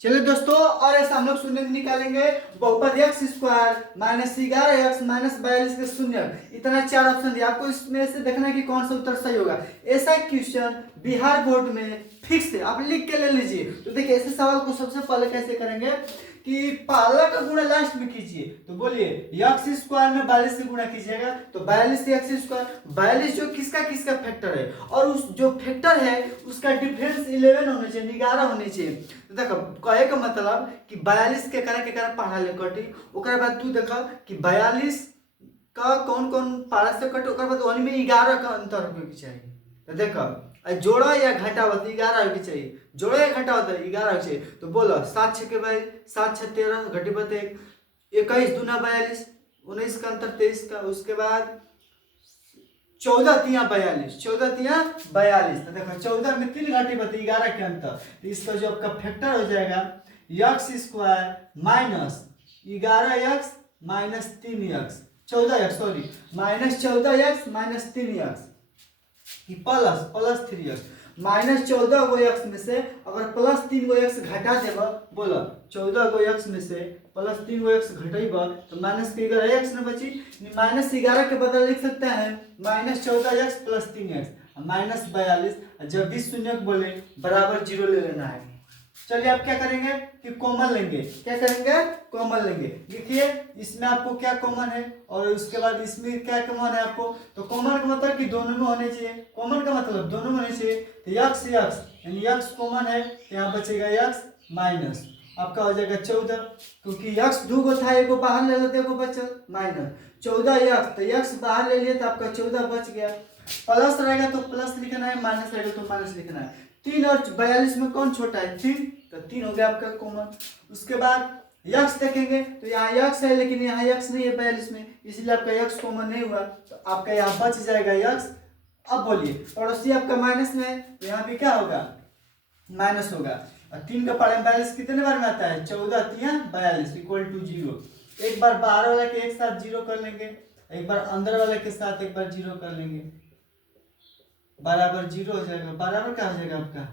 चलिए दोस्तों, और ऐसा हम लोग शून्य निकालेंगे। बहुपद x square minus 11x minus 42 के शून्य। इतना चार ऑप्शन दिया आपको, इसमें से देखना है कि कौन सा उत्तर सही होगा। ऐसा क्वेश्चन बिहार बोर्ड में फिक्स है, आप लिख के ले लीजिए। तो देखिए, ऐसे सवाल को सबसे पहले कैसे करेंगे कि पहला का गुणा लास्ट में कीजिए। तो बोलिए एक्स स्क्वायर में 42 से गुणा कीजिएगा, तो 42 से एक्स स्क्वायर, 42 जो किसका किसका फैक्टर है, और उस जो फैक्टर है उसका डिफरेंस 11 होने चाहिए, 11 होने चाहिए। तो देखो, कहे का मतलब कि 42 के कारण पढ़ा ले कटी, ओकर बाद तू देखा कि 42 का कौन कौन पारा से कटे, ओकर बाद ओनी में 11 का अंतर होने के चाहिए। तो देखो, जोड़ा या घटावत 11 होके चाहिए, जोड़ा या घटावत 11 होके चाहिए। तो बोलो 7 6 के भाई 7 6 13 घटीबत 1, 21 दूना 42, 19 का अंतर 23 का, उसके बाद 14 तिया 42, 14 तिया 42। तो देखो 14 में 3 घटीबत 11 के अंतर, तो इसका जो आपका फैक्टर हो जाएगा x square minus 11x minus 3x, 14x sorry, minus 14x minus 3x plus plus 3x minus 14 गो एक्स में से अगर प्लस 3 गो एक्स घटा देब, बोलो 14 गो एक्स में से प्लस 3 गो एक्स घटेब तो माइनस के 11 एक्स न बची। माइनस 11 के बदले लिख सकते हैं minus 14 x plus 3x minus 42। जब भी शून्य बोले बराबर 0 ले लेना है। चलिए आप क्या करेंगे कि कॉमन लेंगे। क्या करेंगे? कॉमन लेंगे। देखिए इसमें आपको क्या कॉमन है और उसके बाद इसमें क्या कॉमन है आपको। तो कॉमन का मतलब कि दोनों में होने चाहिए, कॉमन का मतलब दोनों में होने चाहिए। तो यक्स यक्स यानी यक्स कॉमन है, तो यहाँ बचेगा यक्स माइनस आपका हो जाएगा 14, क्योंकि यक्स दो गो था, एगो बाहर ले लेते एगो बचल माइनस 14 यक्स, तो यक्स बाहर ले लिए तो आपका 14 बच गया। प्लस रहेगा तो प्लस लिखना है, माइनस रहेगा तो माइनस लिखना है। 3 और 42 में कौन छोटा है? 3, तो 3 हो गया आपका कॉमन। उसके बाद यक्स देखेंगे तो यहाँ यक्स है लेकिन यहाँ यक्स नहीं है 42 में, इसलिए आपका यक्स कॉमन नहीं हुआ, तो आपका यहाँ बच जाएगा यक्स। अब बोलिए पड़ोसी आपका माइनस में है, तो यहाँ भी क्या होगा? माइनस होगा। और 3 का पारे 42 कितने बार में आता है? 14 तिया 42 इक्वल टू 0। एक बार बाहर वाला के एक साथ 0 कर लेंगे, एक बार अंदर वाले के साथ एक बार 0 कर लेंगे, बराबर 0 हो जाएगा। बराबर क्या हो जाएगा आपका?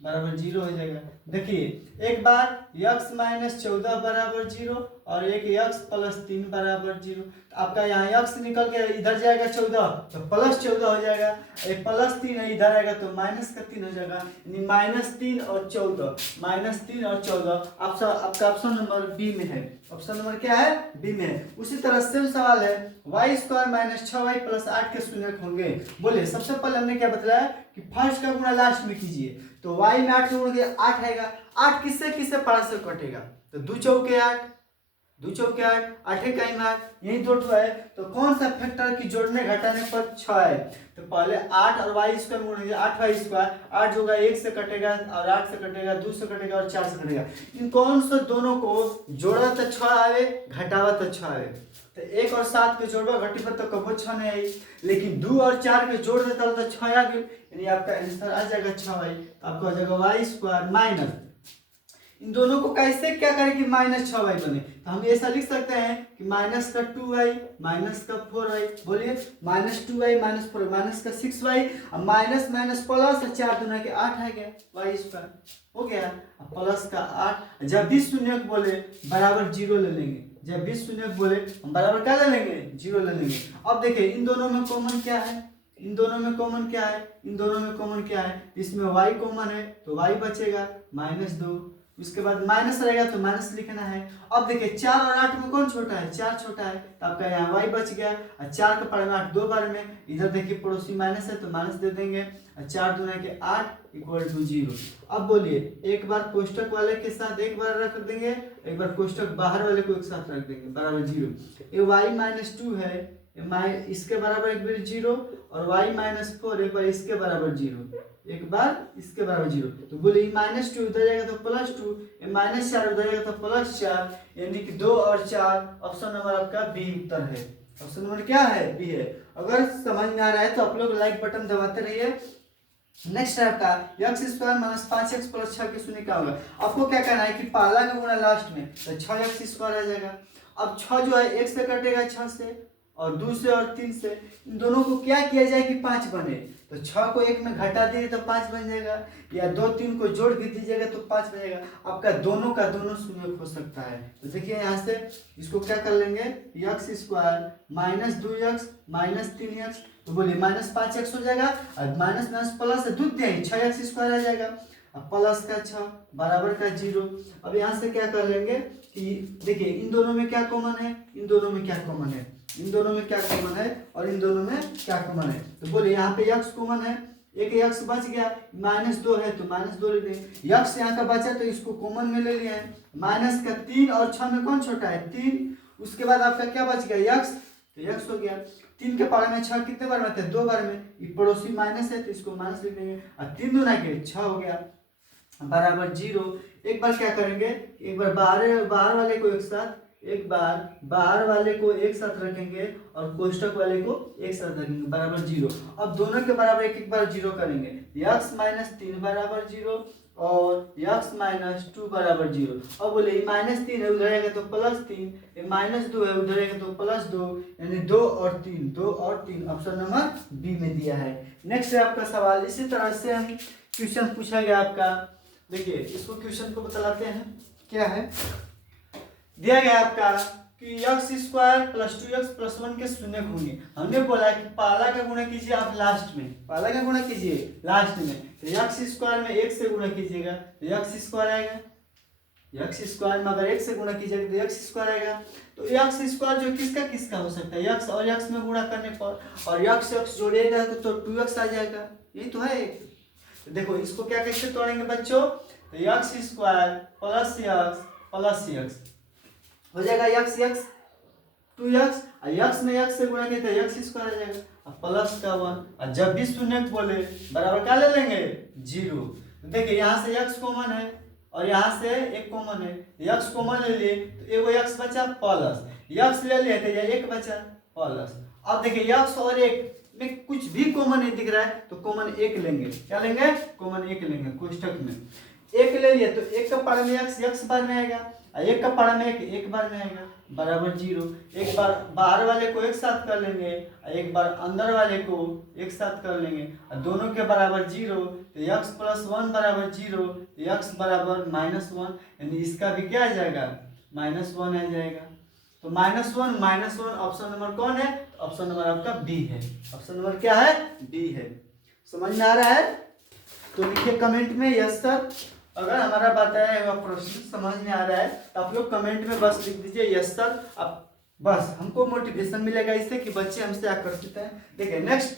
बराबर 0 हो जाएगा। देखिए एक बार x माइनस 14 बराबर 0 और एक x प्लस 3 बराबर 0। तो आपका यहाँ x निकल के इधर जाएगा 14, तो प्लस 14 हो जाएगा। एक प्लस 3 है इधर आएगा तो माइनस का 3 हो जाएगा, यानी माइनस 3 और 14, माइनस 3 और 14। आपका ऑप्शन नंबर बी में है। ऑप्शन नंबर क्या है? बी में है। उसी तरह सेम सवाल है, Y square minus 6y plus 8 के शून्य होंगे। बोलिए सबसे पहले हमने क्या बताया कि फर्स्ट का गुणा लास्ट में कीजिए। तो y में 8 गुणा किया 8 आएगा। 8 किससे किससे पारा से कटेगा? तो 2 चौके 8, 2 चौके 8, 8 इकाई में 8, यही दो ठो है। तो कौन सा फैक्टर की जोड़ने घटाने पर 6 है? तो पहले 8 और y स्क्वायर गुणा किया 8y स्क्वायर, 8 जो होगा 1 से कटेगा और 8 से कटेगा, 2 से कटेगा और 4 से कटेगा। इन कौन से दोनों को जोड़ा तो 6 आवे, घटावा तो 6 आवे। तो 1 और 7 के जोड़वा घटीबा तो कबो 6 नहीं आई, लेकिन 2 और 4 के जोड़ देता तो 6 आ गई, यानी आपका आंसर आ जाएगा 6y। आपका हो जाएगा वाई स्क्वायर माइनस, इन दोनों को कैसे क्या करें कि माइनस 6y बने। तो हम ऐसा लिख सकते हैं कि माइनस का 2y माइनस का 4y। बोलिए माइनस 2y माइनस 4 माइनस का 6y, अब माइनस माइनस प्लस 4 दूना के 8 आ गया, वाई स्क्वायर हो गया। अब प्लस का 8, जब भी शून्य बोले बराबर 0 ले लेंगे, जब भी शून्य बोले हम बराबर क्या ले लेंगे? 0 ले लेंगे। अब देखिए इन दोनों में कॉमन क्या है? इन दोनों में कॉमन क्या है? इन दोनों में कॉमन क्या है? इसमें y कॉमन है तो y बचेगा -2, उसके बाद माइनस रहेगा तो माइनस लिखना है। अब देखिए 4 और 8 में कौन छोटा है? 4 छोटा है, तो आपका यहाँ y बच गया। और 4 के पारे में 8 दो बार में, इधर देखिए पड़ोसी माइनस है तो माइनस दे देंगे, और 4 दूना के 8 इक्वल टू 0। अब बोलिए एक बार कोष्टक वाले के साथ एक बार रख देंगे, एक बार कोष्टक बाहर वाले को एक साथ रख देंगे, बराबर 0। ये y -2 है, इसके बराबर एक बार 0, और y -4 एक बार इसके बराबर 0, एक बार इसके बराबर 0। तो बोले -2 उधर जाएगा तो +2, -4 उधर जाएगा तो +4, यानी कि 2 और 4। ऑप्शन नंबर आपका बी उत्तर है। ऑप्शन नंबर क्या है? बी है। अगर समझ में आ रहा है तो आप लोग लाइक बटन दबाते रहिए। नेक्स्ट है आपका x square minus 5x plus 6 के शून्य क्या होगा। आपको क्या करना है कि पहला का गुणा लास्ट में, तो 6x स्क्वायर आ जाएगा। अब 6 जो है 1 से कटेगा 6 से, और 2 से और 3 से, इन दोनों को क्या किया जाए कि 5 बने। तो 6 को 1 में घटा दिए तो 5 बन जाएगा, या 2 3 को जोड़ भी दीजिएगा तो 5 बनेगा। आपका दोनों का दोनों शून्य हो सकता है। तो देखिए यहाँ से इसको क्या कर लेंगे, x square minus 2x minus 3x, तो बोलिए माइनस 5x हो जाएगा, और माइनस माइनस प्लस है दूध दें 6x स्क्वायर आ जाएगा, अब प्लस का 6 बराबर का 0। अब यहाँ से क्या कर लेंगे कि देखिए इन दोनों में क्या कॉमन है, इन दोनों में क्या कॉमन है, इन दोनों में क्या कॉमन है और इन दोनों में क्या कॉमन है। तो बोलिए यहाँ पे x कॉमन है, एक x बच गया, -2 है तो -2 लिख देंगे, x यहाँ का बचा तो इसको कॉमन में ले लिया है, माइनस का 3 और 6 में कौन छोटा है 3, उसके बाद आपका क्या बच गया x, तो x हो गया। 3 के पावर में 6 कितने बार में थे 2 बार में, ये पड़ोसी माइनस है तो इसको माइनस लिख देंगे, और 3 दूना के 6 हो गया बराबर 0। एक बार क्या करेंगे, एक बार बाहर वाले को एक साथ, एक बार बाहर वाले को एक साथ रखेंगे और कोष्टक वाले को एक साथ रखेंगे बराबर 0। अब दोनों के बराबर एक एक बार 0 करेंगे, x माइनस 3 बराबर 0 और x माइनस 2 बराबर 0। अब बोले -3 है उधर आएगा तो +3, -2 है उधर आएगा तो +2, यानी 2 और 3, 2 और 3 ऑप्शन नंबर बी में दिया है। नेक्स्ट है आपका सवाल, इसी तरह से हम क्वेश्चन पूछा गया आपका, देखिए इसको क्वेश्चन को बतलाते हैं क्या है। दिया गया आपका कि x square plus 2x plus 1 के शून्य होंगे। हमने बोला कि पहला का गुणा कीजिए आप लास्ट में, पहला का गुणा कीजिए लास्ट में, तो x स्क्वायर में 1 से गुणा कीजिएगा तो x स्क्वायर आएगा, x स्क्वायर में अगर 1 से गुणा कीजिएगा तो x स्क्वायर आएगा। तो x स्क्वायर जो किसका किसका हो सकता है, x और x में गुणा करने पर, और x जोड़ेगा तो 2x आ जाएगा, यही तो है। तो देखो इसको क्या कैसे तोड़ेंगे बच्चों, तो x स्क्वायर प्लस x हो जाएगा, x 2x और x में x से गुणा किया तो x स्क्वायर आ जाएगा, और प्लस का 1, और जब भी शून्य बोले बराबर क्या ले लेंगे 0। तो देखिए यहाँ से x कॉमन है और यहाँ से एक कॉमन है, x कॉमन ले लिए तो एगो x बचा प्लस, x ले लिए तो ये 1 बचा प्लस। अब देखिए x और 1 में कुछ भी कॉमन नहीं दिख रहा है तो कॉमन 1 लेंगे, क्या लेंगे कॉमन 1 लेंगे, कोष्टक में 1 ले लिए तो 1 का पारा में x बार में आएगा, और 1 का पारा में 1 बार में आएगा बराबर 0। एक बार बाहर वाले को एक साथ कर लेंगे और एक बार अंदर वाले को एक साथ कर लेंगे, और दोनों के बराबर 0, तो x प्लस 1 बराबर 0, तो x बराबर -1, यानी इसका भी क्या आ जाएगा -1 आ जाएगा। तो -1 ऑप्शन नंबर कौन है, ऑप्शन नंबर आपका बी है, ऑप्शन नंबर क्या है बी है। समझ में आ रहा है तो लिखिए कमेंट में यस सर। अगर हमारा बताया हुआ प्रश्न समझ में आ रहा है तो आप लोग कमेंट में बस लिख दीजिए यस सर, अब बस हमको मोटिवेशन मिलेगा इससे कि बच्चे हमसे आकर्षित हैं। देखिए नेक्स्ट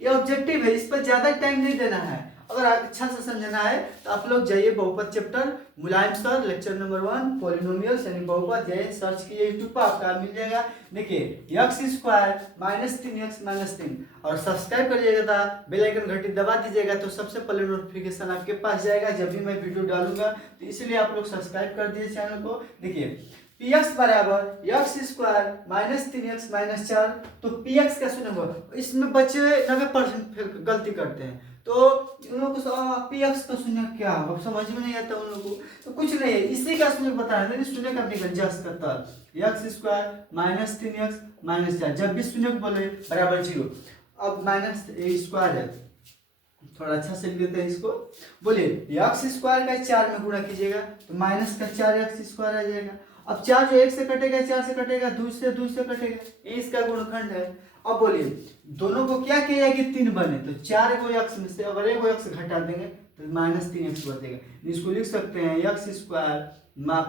ये ऑब्जेक्टिव है, इस पर ज्यादा टाइम नहीं देना है। अगर अच्छा से समझना है तो आप लोग जाइए बहुपद चैप्टर मुलायम सर लेक्चर नंबर 1 पॉलिनोमियल्स यानी बहुपद, जाइए सर्च कीजिए यूट्यूब पर, आपका मिल जाएगा। देखिए x स्क्वायर -3x -3 और सब्सक्राइब करिएगा, बेल आइकन घंटी दबा दीजिएगा तो सबसे पहले नोटिफिकेशन आपके पास जाएगा जब भी मैं वीडियो डालूंगा, तो इसलिए आप लोग सब्सक्राइब कर दीजिए चैनल को। देखिए px बराबर x स्क्वायर -3x -4, तो px का शून्य होगा। इसमें बच्चे 90% गलती करते हैं, तो उन लोगों को px का शून्य क्या होगा समझ में नहीं आता उन लोगों को, तो कुछ नहीं है इसी का शून्य बताना है, शून्य का निकल जस्ट करता है x स्क्वायर -3x -4, जब भी शून्य बोले बराबर 0। अब माइनस स्क्वायर है, थोड़ा अच्छा से लिख देते हैं इसको। बोलिए x स्क्वायर का 4 में गुणा कीजिएगा तो माइनस का 4x स्क्वायर आ जाएगा। अब 4 जो 1 से कटेगा 4 से कटेगा 2 से कटेगा, ये इसका गुणनखंड है। अब बोलिए दोनों को क्या किया कि 3 बने, तो 4 को x में से अगर 1 x घटा देंगे तो -3x बचेगा। इसको लिख सकते हैं x square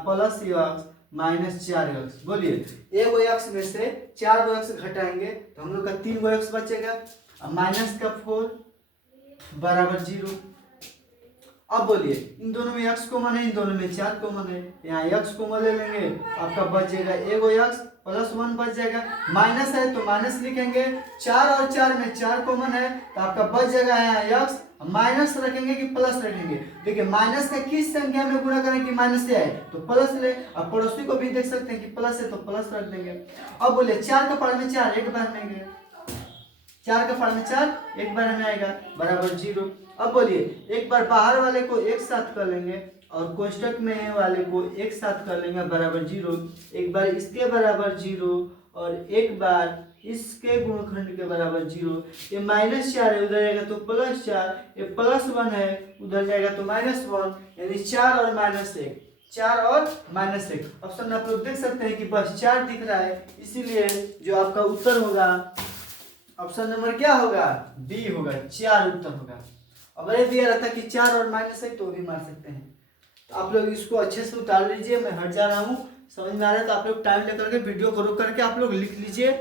plus x -4x। बोलिए 1 x में से 4 x घटाएंगे तो हम लोग का 3 x बचेगा, अब माइनस का 4 बराबर 0। अब बोलिए इन दोनों में x कॉमन है, इन दोनों में 4 कॉमन है, यहाँ x कॉमन ले लेंगे आपका बच जाएगा 1 x प्लस 1 बच जाएगा, माइनस है तो माइनस लिखेंगे, 4 और 4 में 4 कॉमन है तो आपका बच जाएगा यहाँ x, माइनस रखेंगे कि प्लस रखेंगे। देखिए माइनस का किस संख्या में गुणा करें कि माइनस से आए तो प्लस ले, अब पड़ोसी को भी देख सकते हैं कि प्लस है तो प्लस रख देंगे। अब बोले 4 का पावर में 4 एक बार में गए, 4 का पावर में 4 एक बार में आएगा बराबर 0। अब बोलिए एक बार बाहर वाले को एक साथ कर लेंगे और कोष्टक में वाले को एक साथ कर लेंगे बराबर 0, एक बार इसके बराबर 0 और एक बार इसके गुणनखंड के बराबर 0। ये -4 है, उधर जाएगा तो +4, ये +1 है, उधर जाएगा तो -1, यानी 4 और -1, 4 और -1। ऑप्शन में आप लोग देख सकते हैं कि बस 4 दिख रहा है, इसीलिए जो आपका उत्तर होगा ऑप्शन नंबर क्या होगा, बी होगा, 4 उत्तर होगा। अगर ये दिया रहता कि 4 और -1 तो भी मार सकते हैं। तो आप लोग इसको अच्छे से उतार लीजिए, मैं हट जा रहा हूँ, समझ में आ रहा है तो आप लोग टाइम लेकर के वीडियो को रोक करके आप लोग लिख लीजिए।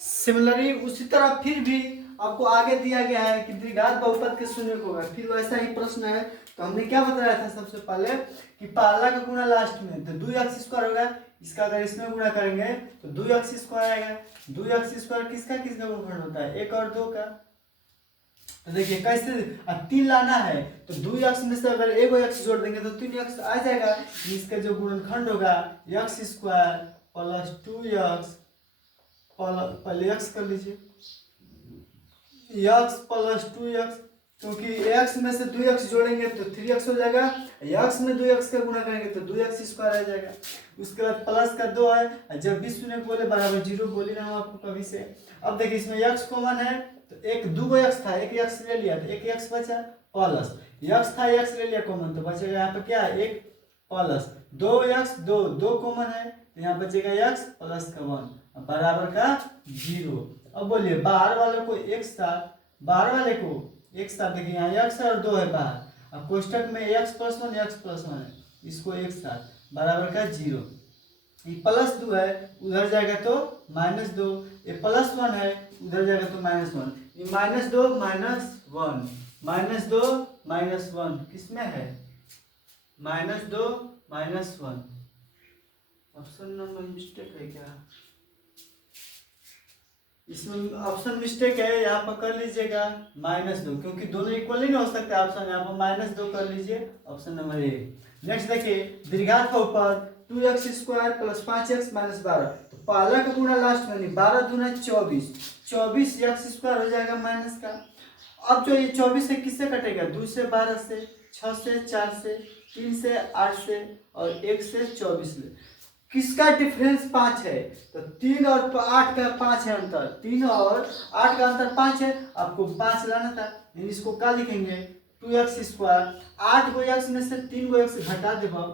सिमिलरली उसी तरह फिर भी आपको आगे दिया गया है कि द्विघात बहुपद के शून्य होगा, फिर वैसा ही प्रश्न है। तो हमने क्या बताया था सबसे पहले कि पहला का गुणा लास्ट में तो 2x² होगा, इसका अगर इसमें गुणा करेंगे तो 2x² आएगा। 2x² किसका किसका गुणनखंड होता है, 1 और 2 का। तो देखिए कैसे 3 लाना है तो 2x में से अगर एक x जोड़ देंगे तो 3x आ जाएगा। इसका जो गुणनखंड होगा x² + 2x, पहले x कर लीजिए, x + 2x, क्योंकि x में से 2x जोड़ेंगे तो 3x हो जाएगा, x में 2x का गुणा करेंगे तो 2x² आ जाएगा। उसके बाद प्लस का 2 है, जब भी शून्य बोले बराबर 0 बोली ना आपको कभी से। अब देखिए इसमें x कॉमन है तो एक 2 x था, एक x ले लिया तो एक x बचा, प्लस x था x ले लिया कॉमन तो बचेगा यहाँ पर क्या, एक प्लस 2x, 2 कॉमन है तो यहाँ बचेगा x + 1 बराबर का 0। अब बोलिए बाहर वाले को एक साथ, बाहर वाले को एक साथ, देखिए यहाँ x और 2 है बाहर, अब कोष्टक में x + 1 है, इसको एक साथ बराबर का 0। ये +2 है, उधर जाएगा तो -2, ये +1 है, उधर जाएगा तो -1, ये -2 -1 -2 -1 किसमें है, -2 -1। ऑप्शन नंबर मिस्टेक है क्या, इसमें ऑप्शन मिस्टेक है, यहाँ पर कर लीजिएगा -2, क्योंकि दोनों इक्वल नहीं हो सकते ऑप्शन, यहाँ पर -2 कर लीजिए, ऑप्शन नंबर ए। नेक्स्ट देखिए द्विघात बहुपद 2x² + 5x - 12, तो पहला का गुणा लास्ट में 12 दूना 24, 24x² हो जाएगा माइनस का। अब जो ये 24 से किससे कटेगा, 2 से 12 से, 6 से, 4 से, 3 से, 8 से और 1 से 24 से। किसका डिफरेंस 5 है, तो 3 और 8 का 5 है अंतर, 3 और 8 का अंतर 5 है, आपको 5 लाना था, इसको क्या लिखेंगे 2x², 8 गो x में से 3 गो x घटा देबो,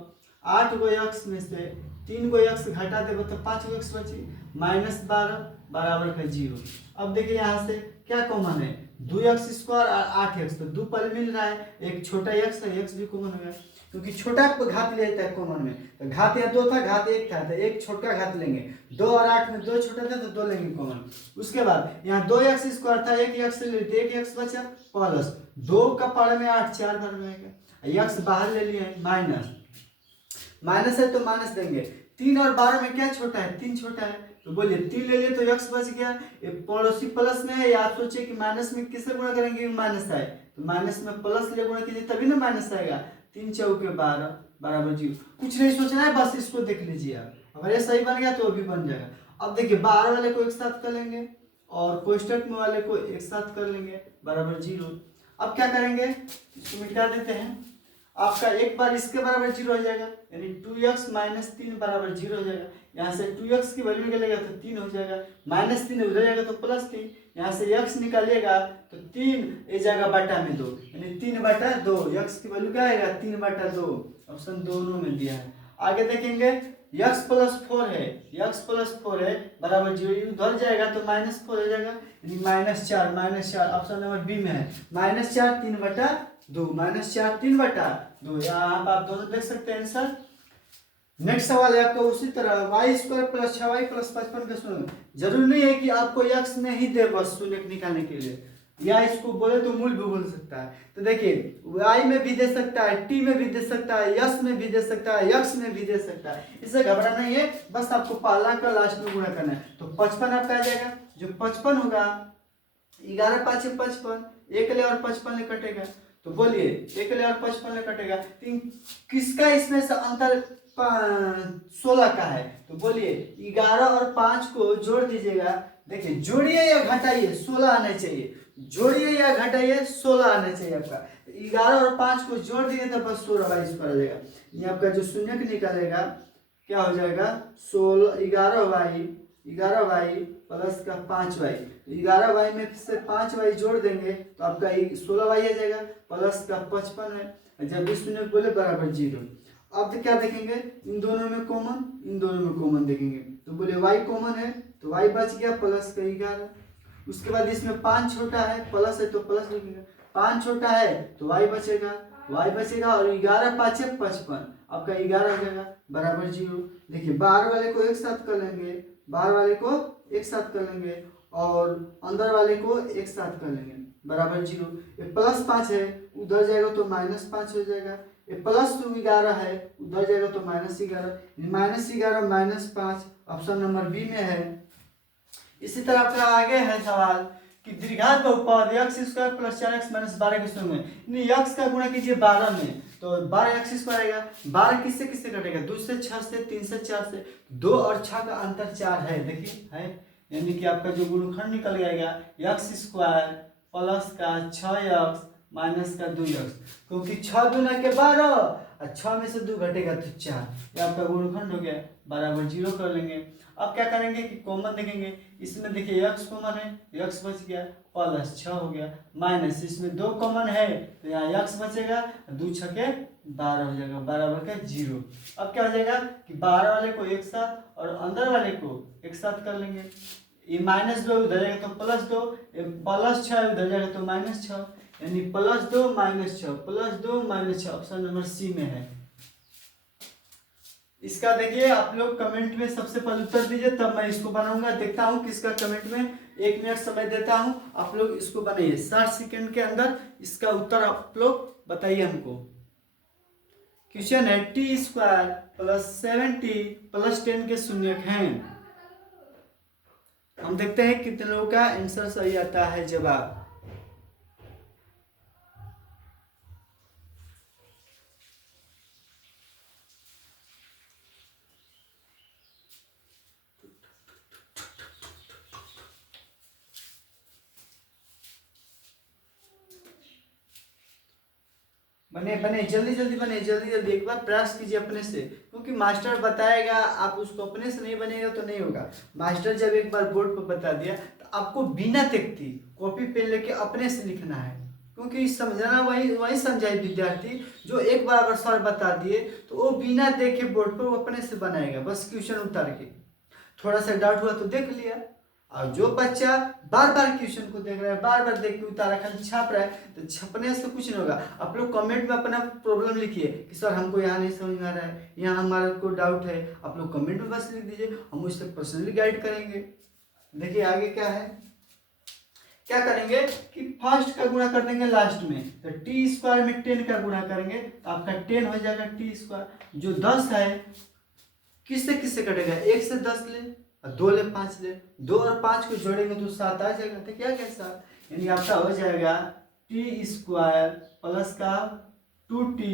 8 गो x में से 3 गो x घटा देबो तो 5 गो x बची, -12 बराबर का 0। अब देखिए यहाँ से क्या कॉमन है, 2x² और 8x, तो 2 पहले मिल रहा है, एक छोटा x है, x भी कॉमन हो गया, क्योंकि छोटा घात ले जाता है कॉमन में, तो घात यहाँ 2 था, घात 1 था, तो एक छोटा घात लेंगे, 2 और 8 में 2 छोटा था तो 2 लेंगे कॉमन। उसके बाद यहाँ 2x² था, एक x ले लेते, एक x बचा, प्लस 2 का पावर में 8, 4 बार में आएगा, x बाहर ले लिए, माइनस है तो माइनस देंगे, 3 और 12 में क्या छोटा है, 3 छोटा है, तो बोलिए 3 ले लिए तो x बच गया, ये पड़ोसी प्लस में है, या आप सोचिए कि माइनस में किससे गुणा करेंगे, माइनस है तो माइनस में प्लस ले गुणा कीजिए तभी ना माइनस आएगा, 3 चौके 12 बराबर 0। कुछ नहीं सोचना है, बस इसको देख लीजिए आप, अगर ये सही बन गया तो अभी बन जाएगा। अब देखिए बाहर वाले को एक साथ कर लेंगे और कोष्टक में वाले को एक साथ कर लेंगे बराबर 0। अब क्या करेंगे, इसको मिटा देते हैं, आपका एक बार इसके बराबर 0 हो जाएगा, यानी 2x - 3 बराबर 0 हो जाएगा। यहाँ से 2x की वैल्यू निकलेगा तो 3 हो जाएगा, -3 उधर जाएगा तो +3, यहाँ से x निकालिएगा तो 3 ए जाएगा बटा में 2, यानी 3/2, x की वैल्यू क्या आएगा 3/2, ऑप्शन दोनों में दिया है। आगे देखेंगे x + 4 है, x + 4 है बराबर 0, उधर जाएगा तो -4 हो जाएगा, यानी -4 ऑप्शन नंबर बी में है, -4 3/2, -4 3/2, यहाँ आप दोनों देख सकते हैं आंसर। नेक्स्ट सवाल है आपका उसी तरह y² + 6y + 55 का शून्य, जरूरी नहीं है कि आपको x में ही दे बस शून्य निकालने के लिए, या इसको बोले तो मूल भी बोल सकता है। तो देखिए y में भी दे सकता है, t में भी दे सकता है, s में भी दे सकता है, x में भी दे सकता है, इससे घबराना नहीं है, बस आपको पहला का लास्ट में गुणा करना है। तो 55 आपका आ जाएगा, जो 55 होगा 11 5 55, 1 ले और 55 ले कटेगा, तो बोलिए 1 ले और 55 ले कटेगा, किसका इसमें से अंतर 16 का है, तो बोलिए 11 और 5 को जोड़ दीजिएगा, देखिए जोड़िए या घटाइए 16 आना चाहिए, जोड़िए या घटाइए 16 आना चाहिए आपका। 11 और 5 को जोड़ दिए तो बस 16 स्क्वायर आ जाएगा। ये आपका जो शून्य निकलेगा क्या हो जाएगा 16 11 वाई प्लस का 5 वाई। 11 वाई में से 5 वाई जोड़ देंगे तो आपका 16 वाई आ जाएगा प्लस का 55 है। जब भी शून्य बोले बराबर 0। अब तो क्या देखेंगे इन दोनों में कॉमन देखेंगे तो बोले वाई कॉमन है तो वाई बच गया प्लस का 11। उसके बाद इसमें 5 छोटा है प्लस है तो प्लस लिखेंगे। 5 छोटा है तो वाई बचेगा और 11 5 है 55 आपका 11 हो जाएगा बराबर 0। देखिए बाहर वाले को एक साथ कर लेंगे और अंदर वाले को एक साथ कर लेंगे बराबर 0। ये प्लस 5 है उधर जाएगा तो -5 हो जाएगा। ये प्लस 11 है उधर जाएगा तो -11 -5 ऑप्शन नंबर बी में है। इसी तरह आपका आगे है सवाल कि द्विघात बहुपद x square plus 4x minus 12 के सूत्र में x का गुणा कीजिए 12 में तो 12x स्क्वायर आएगा। 12 किससे किससे कटेगा 2 से 6 से 3 से 4 से 2 और 6 का अंतर 4 है। देखिए है यानी कि आपका जो गुणनखंड निकल जाएगा x स्क्वायर प्लस का 6x माइनस का 2x क्योंकि 6 दूना के 12 और 6 में से 2 घटेगा तो 4। ये आपका गुणनखंड हो गया बराबर 0 कर लेंगे। अब क्या करेंगे कि कॉमन देखेंगे इसमें देखिए x कॉमन है x बच गया प्लस 6 हो गया माइनस इसमें 2 कॉमन है तो यहाँ x बचेगा 2 6 के 12 हो जाएगा बराबर का 0। अब क्या हो जाएगा कि 12 वाले को एक साथ और अंदर वाले को एक साथ कर लेंगे। ये -2 उधर जाएगा तो +2 प्लस 6 उधर जाएगा तो -6 यानी +2 -6 ऑप्शन नंबर सी में है। इसका देखिए आप लोग कमेंट में सबसे पहले उत्तर दीजिए तब मैं इसको बनाऊंगा। देखता हूं किसका कमेंट में 1 मिनट समय देता हूं आप लोग इसको बनाइए 60 सेकंड के अंदर इसका उत्तर आप लोग बताइए हमको। क्वेश्चन है t² प्लस 7t प्लस 10 के शून्यक हैं। हम देखते हैं कितने लोगों का आंसर सही आता है जवाब। बने जल्दी एक बार प्रयास कीजिए अपने से क्योंकि मास्टर बताएगा आप उसको अपने से नहीं बनेगा तो नहीं होगा। मास्टर जब एक बार बोर्ड पर बता दिया तो आपको बिना देखती कॉपी पेन लेके अपने से लिखना है क्योंकि समझना वही समझाए विद्यार्थी जो एक बार अगर सर बता दिए तो वो बिना देखे बोर्ड पर वो अपने से बनाएगा बस क्वेश्चन उतार के। थोड़ा सा डाउट हुआ तो देख लिया और जो बच्चा बार बार क्वेश्चन को देख रहा है बार बार देख के उतारा खाली छाप रहा है तो छपने से कुछ नहीं होगा। आप लोग कमेंट में अपना प्रॉब्लम लिखिए कि सर हमको यहाँ नहीं समझ में आ रहा है यहाँ हमारे को डाउट है। आप लोग कमेंट में बस लिख दीजिए हम उससे पर्सनली गाइड करेंगे। देखिए आगे क्या है क्या करेंगे कि फर्स्ट का गुणा कर देंगे लास्ट में तो t² में 10 का गुणा करेंगे तो आपका 10 हो जाएगा t²। जो 10 है किससे किससे कटेगा 1 से 10 ले 2 ले 5 ले 2 और 5 को जोड़ेंगे तो 7 आ जाएगा। तो क्या 7 यानी आपका हो जाएगा t² प्लस का 2t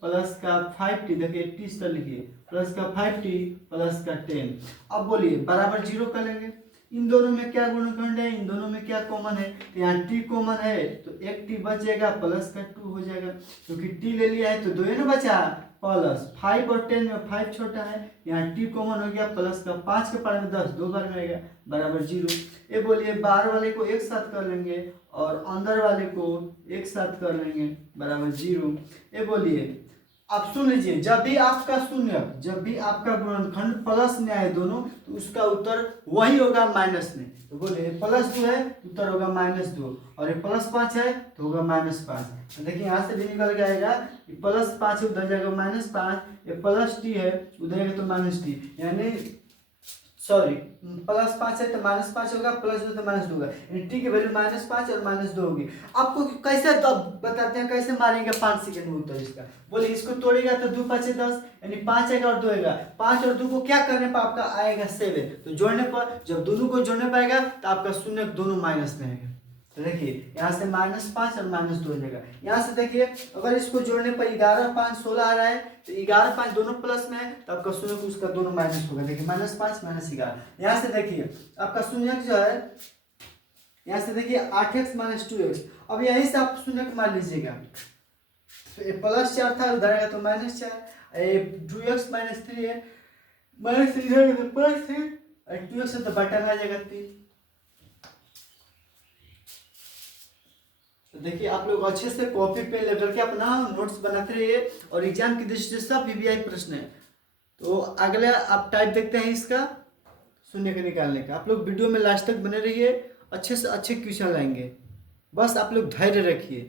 प्लस का 5t। देखिए t² लिखिए प्लस का 5t प्लस का 10। अब बोलिए बराबर 0 कर लेंगे। इन दोनों में क्या गुणनखंड है इन दोनों में क्या कॉमन है तो यहाँ t कॉमन है तो 1 t बचेगा प्लस का 2 हो जाएगा क्योंकि t ले लिया है तो 2 ही ना बचा प्लस 5 और 10 में 5 छोटा है यहाँ t कॉमन हो गया प्लस का 5 के पार में 10 2 बार में आएगा बराबर 0। ये बोलिए बाहर वाले को एक साथ कर लेंगे और अंदर वाले को एक साथ कर लेंगे बराबर 0। ये बोलिए आप सुन लीजिए जब भी आपका गुणनखंड प्लस में आए दोनों तो उसका उत्तर वही होगा माइनस में। तो बोलिए +2 है उत्तर होगा -2 और ये +5 है तो होगा -5। देखिए यहाँ से भी निकल के आएगा +5 है उधर जाएगा -5 ये +t है उधर जाएगा तो -t यानी सॉरी +5 है तो -5 होगा +2 तो -2 होगा यानी t की वैल्यू -5 और -2 होगी। आपको कैसे बताते हैं कैसे मारेंगे 5 सेकंड में उत्तर इसका। बोलिए इसको तोड़ेगा तो 2 5 10 यानी 5 आएगा और 2 आएगा 5 और 2 को क्या करने पर आपका आएगा 7 तो जोड़ने पर जब दोनों को जोड़ने पाएगा तो आपका शून्य दोनों माइनस में आएगा। तो देखिए यहाँ से -5 और -2 हो जाएगा। यहाँ से देखिए अगर इसको जोड़ने पर 11 5 16 आ रहा है तो 11 5 दोनों प्लस में है तो आपका शून्य उसका दोनों माइनस होगा। देखिए -5 -11। यहाँ से देखिए आपका शून्य जो है यहाँ से देखिए 8x माइनस 2x, अब यहीं से आप शून्य को मान लीजिएगा, प्लस 4 था उधर आएगा तो -4, 2x माइनस 3 है, माइनस 3 जाएगा तो प्लस 3, 2x से तो बटा आ जाएगा 3। तो देखिए आप लोग अच्छे से कॉपी पेन लेकर के अपना नोट्स बनाते रहिए, और एग्जाम की दृष्टि से सब वीवीआई प्रश्न है। तो अगला आप टाइप देखते हैं इसका शून्य का निकालने का। आप लोग वीडियो में लास्ट तक बने रहिए, अच्छे से अच्छे क्वेश्चन लाएंगे, बस आप लोग धैर्य रखिए।